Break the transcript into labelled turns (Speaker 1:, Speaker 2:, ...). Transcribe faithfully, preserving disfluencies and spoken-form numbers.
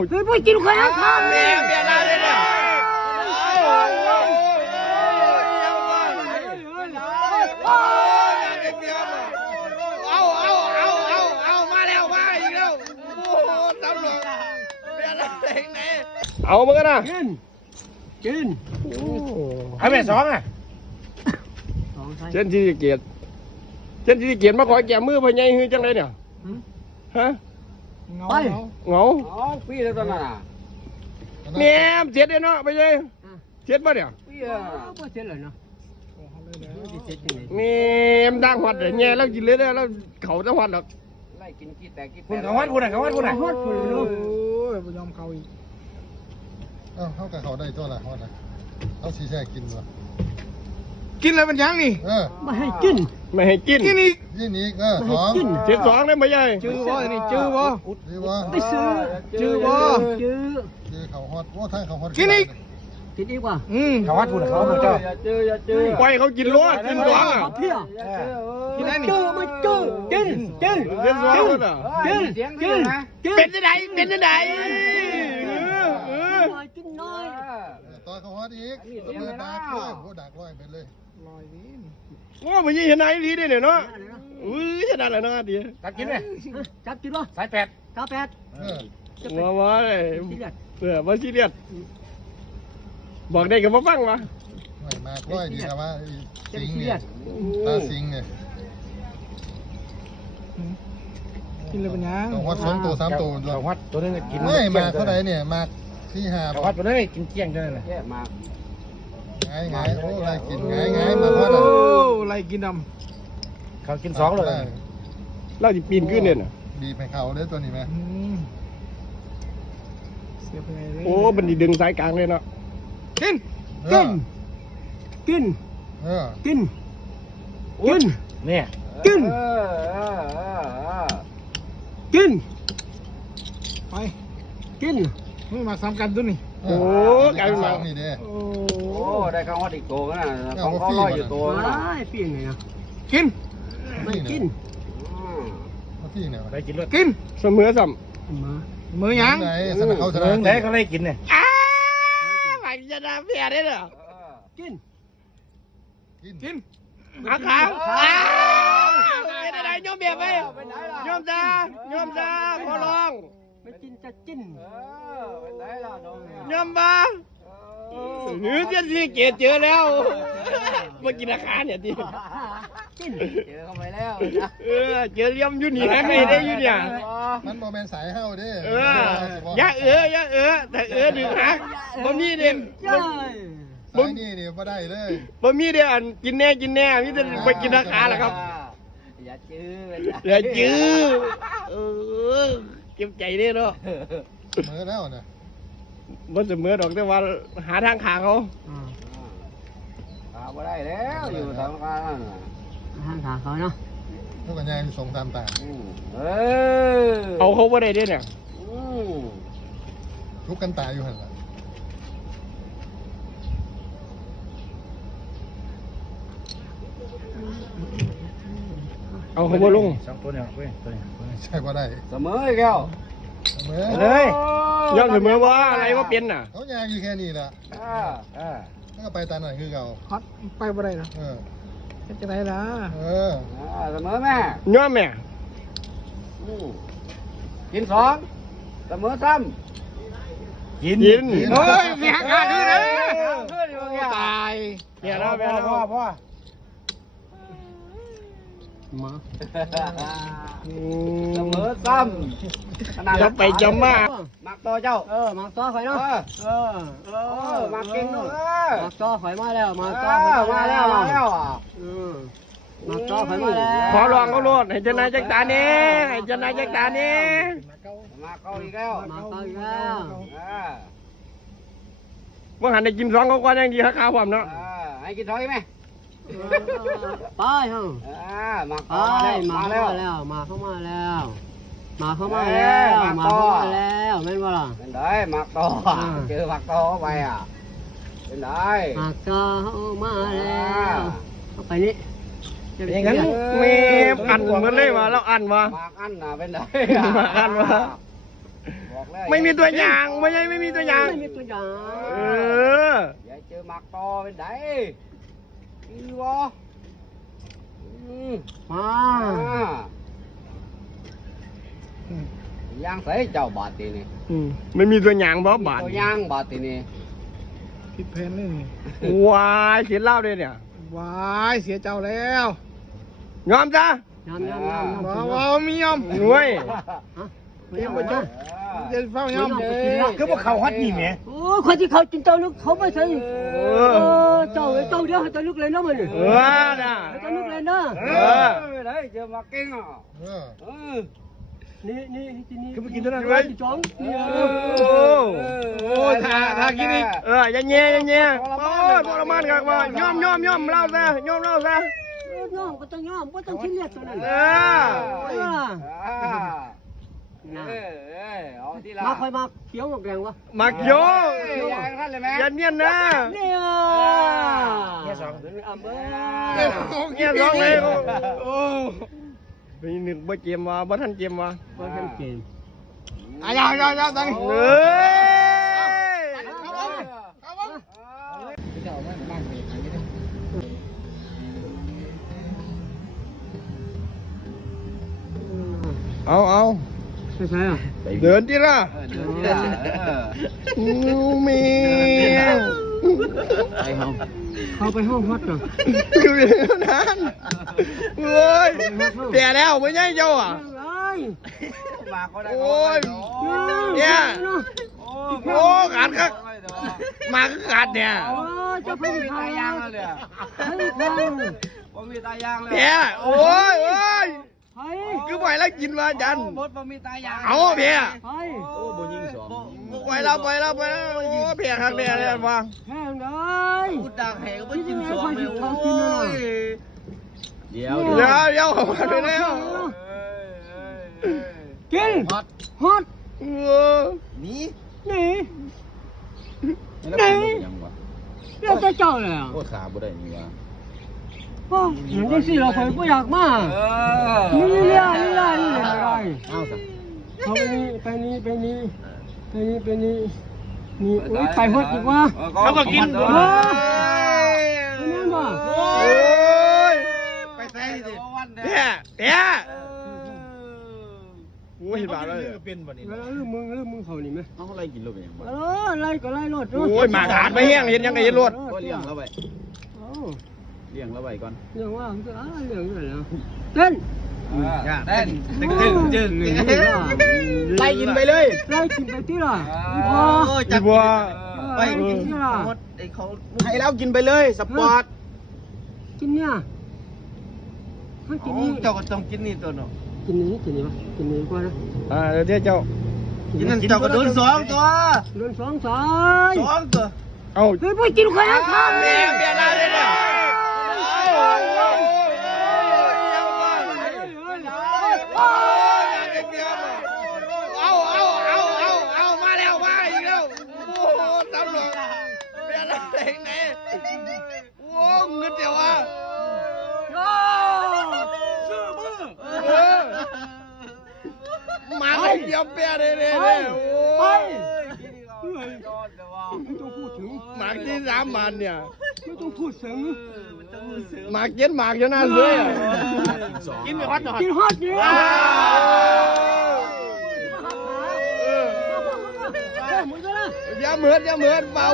Speaker 1: เฮ้ยไปกินข้าวข้าวเบียร์เบียร์อะไรเนี่ยเอาเอาเอาเอาเอามาแล้วมาอีกแล้วโอ้โหตำรวจเบียร์อะไรไหนเอามากันนะกินกินให้แม่สองอ่ะเช่นที่เกียรติเช่นที่เกียรติมาขอแก้มือพญายฮือจังเลยเนี่ยฮะไปเงาพี่แล้วตอนนั้นเนี่ยเจ็ดเลยเนาะไปเลยเจ็ดป่ะเนี่ยไม่เจ็ดเลยเนาะนี่มันดังหัดเลยเนี่ยแล้วกินเลยได้แล้วเขาจะหัดหรอกไล่กินขี้แตกขี้คุณเขาหัดคุณไหนเขาหัดคุณไหนหัดคุณโอ้ยไม่ยอมเขาอีก
Speaker 2: เอ้าเข้ากับเขาได้ตัวละหัดนะเขาชี้แช่กินวะ
Speaker 1: กินอะไรเป็นยังนี่ไม่ให้กินไม่ให้กินกินอีก
Speaker 2: กินอีกเออสอง
Speaker 1: เจ็ดสองได้ไหมยายจื้อวะนี่จื้อวะ
Speaker 2: จื้อวะ
Speaker 1: ไม่ซื้อจื้อวะจื้อ
Speaker 2: จื้อเขาฮอดโอ้ท่านเขาฮอด
Speaker 1: กินอีกกินอีกว่ะอืมเขาฮอดพูดเขาพูดเจ้าอย่าจื้ออย่าจื้อปล่อยเขากินรสกินร้อนอ่ะเพี้ยกินได้นี่จื้อไม่จื้อกินกินเจ็ดสองคนอ่ะกินกินเป็นที่ไหนเป็นที่ไหนกินน้อย
Speaker 2: ต่อเขาฮอดอีกเมื่อดักร้อยโอ้ดักร้อยไปเลย
Speaker 1: ลอยนี่โอ้มันยี่ชนะลีได้เนี่ยเนาะอุ้ยชนะแล้วนะดี
Speaker 3: จับกินเลย
Speaker 1: จับกินวะ
Speaker 3: สายแปด
Speaker 1: สายแปด
Speaker 2: ว้
Speaker 1: าวว้าเลยเออมาซีเรียสบอกได้กับมาฟังวะ
Speaker 2: ไม่มากร้อยดีนะว่าสิงเนี่ยตาสิงเนี่ย
Speaker 1: กินเลยเป็นยัง
Speaker 2: เขาฮอดสองตัวสามตัว
Speaker 3: เขาฮอดตัวนึงกิน
Speaker 2: ไม่มากเท่าไหร่เนี่ยมากที่ห้า
Speaker 3: เขาฮอดตัวนึงกินเกี้ยงเท่านั้นแหละ
Speaker 2: มากไงไงโอ้ไรกินไงไงมาฮอด
Speaker 1: โอ้ไรกินด
Speaker 3: ำเขากินสองเลย
Speaker 1: เล่าจีปีนขึ้นเนี่ย
Speaker 2: บีบให้เขาเด้อตัวนี้ไหม
Speaker 1: โอ้บันดีดึงสายกลางเลยเนาะกินกินกินกินกิน
Speaker 3: เนี่ย
Speaker 1: กินกินไปกินไม่มาซ้ำกันตัวนี้โอ้กลายเป็นมา
Speaker 2: นี่เด้
Speaker 3: โอ้ได้ข้าวฮอดอีกตัวนะของเขาลอยอยู่ตัว
Speaker 1: นะปีนไงนะกินไม่กิน
Speaker 2: มาพี่เนี่ย
Speaker 3: ไปกินเลย
Speaker 1: กินเสมอซ้ำมือยัง
Speaker 2: ไหนสนามเขาสนาม
Speaker 3: ไหนเขาได้กินเนี่ย
Speaker 1: อ้าหวังจะน้ำเพียได้เหรอกิน
Speaker 2: กิน
Speaker 1: กินขาขาวอ้าวเป็นอะไรโยมเบียบไปโยมจ้าโยมจ้าขอร้องไม่กินจะกิน
Speaker 3: เป็นไรล่ะน้อง
Speaker 1: โยมบ้าหรือเจ้าที่เกศเจอแล้วมากินราคาเนี่ยที
Speaker 3: กินเจอเข้าไปแล้ว
Speaker 1: เออเจอเลี้ยมยุ่นนี่ฮะไม่ได้ยุ่นเนี่ย
Speaker 2: มันโมเมนต์สายเฮ้าดิ
Speaker 1: เออยาเออยาเออแต่เออดึงฮักบ่มีเด่น
Speaker 2: บ่นี่นี่บ่ได้เลย
Speaker 1: บ่มีเด่นกินแน่กินแน่มิจะไปกินราคาแหละครับ
Speaker 3: อย่าจื้อ
Speaker 1: อย่าจื้อเออเก็บใจได้เนาะ
Speaker 2: เมื่อแล้วนะ
Speaker 1: มันจะเมื่อดอกแต่ว่าหาทางขาเขา
Speaker 3: หาไม่ได้แล้วอยู่ทางขา
Speaker 1: ทางขาเขาเนาะ
Speaker 2: พวกกันยังสองสามตา
Speaker 3: เอ
Speaker 1: อเอาเขาไม่ได้ด้วยเนี่ย
Speaker 2: ทุกกันตายอยู่หันละ
Speaker 1: เอาเขาบ่ลง
Speaker 3: สองตัวเนี่ยตัวนี้
Speaker 2: ใช่ว่าได้
Speaker 3: เสมออีกแล้ว
Speaker 2: เสมอ
Speaker 1: เลยย้อนเสมอว่าอะไรว่าเป็นน่ะ
Speaker 2: เขายางอยู่แค่นี้แหละ
Speaker 3: อ่าอ่า
Speaker 2: ก็ไปตาหน่อยคือเขา
Speaker 1: ฮอตไปบ่ได้นะ
Speaker 2: เออ
Speaker 1: จะได้ล่ะ
Speaker 2: เออ
Speaker 3: เสมอแม่
Speaker 1: ย้อนแม่
Speaker 3: กินสองเสมอซ้
Speaker 1: ำกินกินเฮ้ยมีหักขาดด้วยนะตายเนี่ยแล้วแม่
Speaker 3: พ่อพ่อ
Speaker 1: มา
Speaker 3: เสมอซ้ำ
Speaker 1: จะไปจะมา
Speaker 3: มักต่อเจ้า
Speaker 1: เออมักต่อไฟเนาะเออเอ
Speaker 3: อมักเก่งเนาะ
Speaker 1: มักต่อไฟมาแล้วมักต่อ
Speaker 3: มาแล้วมาแล้วอ่ะ
Speaker 1: มักต่อไฟมาแล้วขอลองเขาโลดให้เจ้านายจักตาเนี้ให้เจ้านายจักตาเนี้
Speaker 3: มาเกาอีกแล้ว
Speaker 1: มาเกาอีกแล้วว่าหันได้กินสองก็กว่ายังดีราคาความเนาะ
Speaker 3: ให้กินสองไหม
Speaker 1: ไปฮะ
Speaker 3: มา
Speaker 1: ไปมาแล้วมาเข้ามาแล้วมาเข้ามาแล้วมาเข้ามาแล้วไม่ว่าล่ะ
Speaker 3: เป็นได้มาต่อเจอมาต่อไปอ่ะเป็นได้
Speaker 1: มาต่อเข้ามาแล้วเข้าไปนี่
Speaker 3: อย่างนั้น
Speaker 1: เมย์อันเหมือนเลยว่าเราอันมา
Speaker 3: มาอันนะเป็นได้
Speaker 1: มาอันมา
Speaker 3: บบอกเลย
Speaker 1: ไม่มีตัวอย่างไม่ใช่ไม่มีตัวอย่าง
Speaker 4: ไม่มีตัวอย่าง
Speaker 1: เออ
Speaker 3: อย่าเจอหมักต่อเป็นไดอีวะอืม
Speaker 4: มา
Speaker 3: อ่าย่างใส่เจ้าบาดตีนี่
Speaker 1: อืมไม่มีตัวอย่างบ่บาท
Speaker 3: ตัวย่างบาดตีนี่
Speaker 5: ผิดแผนเลยนี่
Speaker 1: วายเขียนเล่าเลยเนี่ยว
Speaker 5: ายเสียเจ้าแล้ว
Speaker 1: ยอมจ้ะ
Speaker 4: ยำยำยำ
Speaker 5: ว้าวว้าวมียอม
Speaker 1: หน่วย
Speaker 4: ไม่ยำไม่ยำ
Speaker 5: เดี๋ยวเฝ้ายอม
Speaker 4: คือพวกเขาฮัดนี่แหมโอ้คนที่เขาจินเจ้าลึกเขาไม่ใช่เออเจ้าเจ้าเดี๋ยวให้เจ้าลึกเลยนะมัน
Speaker 1: เออน่ะ
Speaker 4: ให้เจ้าลึกเลยนะ
Speaker 1: เอ
Speaker 3: เอ
Speaker 1: อ
Speaker 3: อได้เจอหมักเก่งอ่ะ
Speaker 2: เออ
Speaker 3: เออ
Speaker 4: นี่นี่ที่นี่
Speaker 5: คือไปกินตัวนั้น
Speaker 1: ไว้
Speaker 4: ที่สองนี่
Speaker 1: โอ้
Speaker 5: โอ้ยทาทากินอีก
Speaker 1: เอออยังเงี้ยอยังเงี้ยโอ้ยทรมานครับว่ายอมยอมยอมเล่าซะยอมเล่าซะ
Speaker 4: ย่อมก็ต้องย่อมก็ต้องชี้เลียดตัวนั้น
Speaker 1: เออ
Speaker 3: อ่า
Speaker 4: นะ
Speaker 3: เออเออเอาที่ละ
Speaker 4: มาคอยมาเขียวหมกแดงวะ
Speaker 1: มักโย
Speaker 3: เอ้ยอย่างนั้นเลยไหม
Speaker 1: ยันเนียนนะ
Speaker 4: เนี่ย
Speaker 5: เนี่ยสอง
Speaker 4: อ่ะเบ้
Speaker 1: เงี้ยสองเลยโอ้ไปหนึ่งบ่เกมว่ะบ่ทันเกมว่ะ
Speaker 4: ก็ทำเกม
Speaker 5: อ่ะยาวยาวยาวตอนนี้
Speaker 1: เฮ้ยเอาเอา
Speaker 4: ใช่ใช่อ่ะ
Speaker 1: เดินที่ละ
Speaker 3: เออเดี๋ยวที่ละเออ
Speaker 1: งูเมียว
Speaker 3: ไปห้อง
Speaker 4: เข้าไปห้องฮอตเหรอ
Speaker 1: คืออย่างนั้นโอ้ยเสียแล้วไม่ใช่เจ้าอ่ะ
Speaker 4: อะไร
Speaker 3: มาก็ได้
Speaker 1: โอ้ย
Speaker 4: เนี่ย
Speaker 1: โอ้ขาดก็มาก็ขาดเนี่ย
Speaker 4: โอ้เจ้า
Speaker 3: มี
Speaker 4: พี่
Speaker 3: ตา
Speaker 4: ทาย
Speaker 3: ยา
Speaker 4: ยัง ง
Speaker 3: แล้วเนี่ย
Speaker 4: ให้ฟัง
Speaker 3: ผมมีตายางเลย
Speaker 1: เพียโอ้ยโอ้ย
Speaker 4: ให้
Speaker 1: คือปล่อยแล้วกินมาจัน
Speaker 3: บดผมมีตายาง
Speaker 1: เอาเพีย
Speaker 4: ให้
Speaker 3: โอ้บ่ยิงสอง
Speaker 1: ปล่อยแล้วปล่อยแล้วปล่อยแล้วโอ้เพียครับเพียเลยฟัง
Speaker 4: แห้งได้
Speaker 3: พูดดังแหงก็
Speaker 4: ที่
Speaker 3: ยิง
Speaker 4: นี่
Speaker 3: สอง
Speaker 4: คน
Speaker 3: เล
Speaker 4: ที่
Speaker 3: ย
Speaker 4: เขา
Speaker 3: โอ้
Speaker 4: กินน่ะ
Speaker 3: ยเดี๋ยว
Speaker 1: เดี๋ยวเดี๋ยวเข้ามาด้วยแล้ว
Speaker 4: กินฮอตฮอต
Speaker 1: เออ
Speaker 3: นี่
Speaker 4: นี่นี่เรื่องจะเจ้าเลยอ่ะ
Speaker 3: โอ้ขาบ่ได้นี่วะ
Speaker 4: พ่อเห็นได้สิเราคอยก็อยากมา
Speaker 3: เออ
Speaker 4: นี่เรื่องนี่เรื่องนี่เรื่องอะไร
Speaker 3: เอาสิ
Speaker 4: เขาไปนี่ไปนี่ไปนี่ไปนี่ไปนี่นี่โอ้ยไปฮอตดีกว่า
Speaker 1: เขาก็กิน
Speaker 4: เอ
Speaker 1: ด้ว
Speaker 4: อย ไปนั่นบ่
Speaker 1: โอ้ย
Speaker 3: ไปใส่สิ
Speaker 1: เพียเพียโอ้ยบาปเลย
Speaker 5: เป็นบ่นี่
Speaker 4: เวลาลืมมึงลืมมึงเขานี่ไหม
Speaker 3: เอาอะไรกินลูกอย่างบ่
Speaker 4: เออไล่ก็ไล่รถ
Speaker 1: โอ้ยหมาขาดไปเฮี้ยงเห็นยังไงเห็นรถ
Speaker 3: ก็เลี้ยงแล้วไว้
Speaker 4: เอ้า
Speaker 3: เลี้ยงแล้วไว้ก่อน
Speaker 4: เรื่องว่ามันก็อ่าเรื่องอะไรนะเต้น
Speaker 3: เต้น
Speaker 4: ตึ้งตึ้งตึ้ง
Speaker 3: ไล่กินไปเลย
Speaker 4: ไล่กินไปที่ล่ะพอ
Speaker 1: อีบัว
Speaker 4: ไปกินที่ล่ะ
Speaker 3: ไอ้เขาให้แล้วกินไปเลยสปอร์ต
Speaker 4: กินเนี่ยให้กินนี้
Speaker 3: เจ้าก็ต้องกินนี่ตัวเนาะ
Speaker 4: กินนี้กินนี้ปะกินนี้กว่านะ
Speaker 1: อ่าเดี๋ยวเจ้า
Speaker 3: กินนั่นเจ้าก็โดนสองตัว
Speaker 4: เดินสองสาย
Speaker 3: สองตัว
Speaker 1: เอา
Speaker 4: เฮ้ยไปกินข้าวข้าว
Speaker 1: เบียร์เบียร์ลาเลยเนี่ยเอาเอาเอาเอาเอามาแล้วมาอีกแล้วโอ้โหตำรวจเบียร์ลาเองไหนโอ้เงินเดียวอ่ะมาเลยเดียวเบียร์เลยเนี่ยโอ้ย
Speaker 4: ไม่ต้องพูดถึง
Speaker 1: หมากที่สามพันเนี่ย
Speaker 4: ไม่ต้องพูดถึง
Speaker 1: หมากเย็นหมากจะน่าเลยอ่ะ
Speaker 3: กินไปฮอตหน่อย
Speaker 4: กินฮอตเนี่ย
Speaker 1: อ้าว
Speaker 4: เหมือนกันนะ
Speaker 1: อย่าเหมือนอย่าเหมือนเบา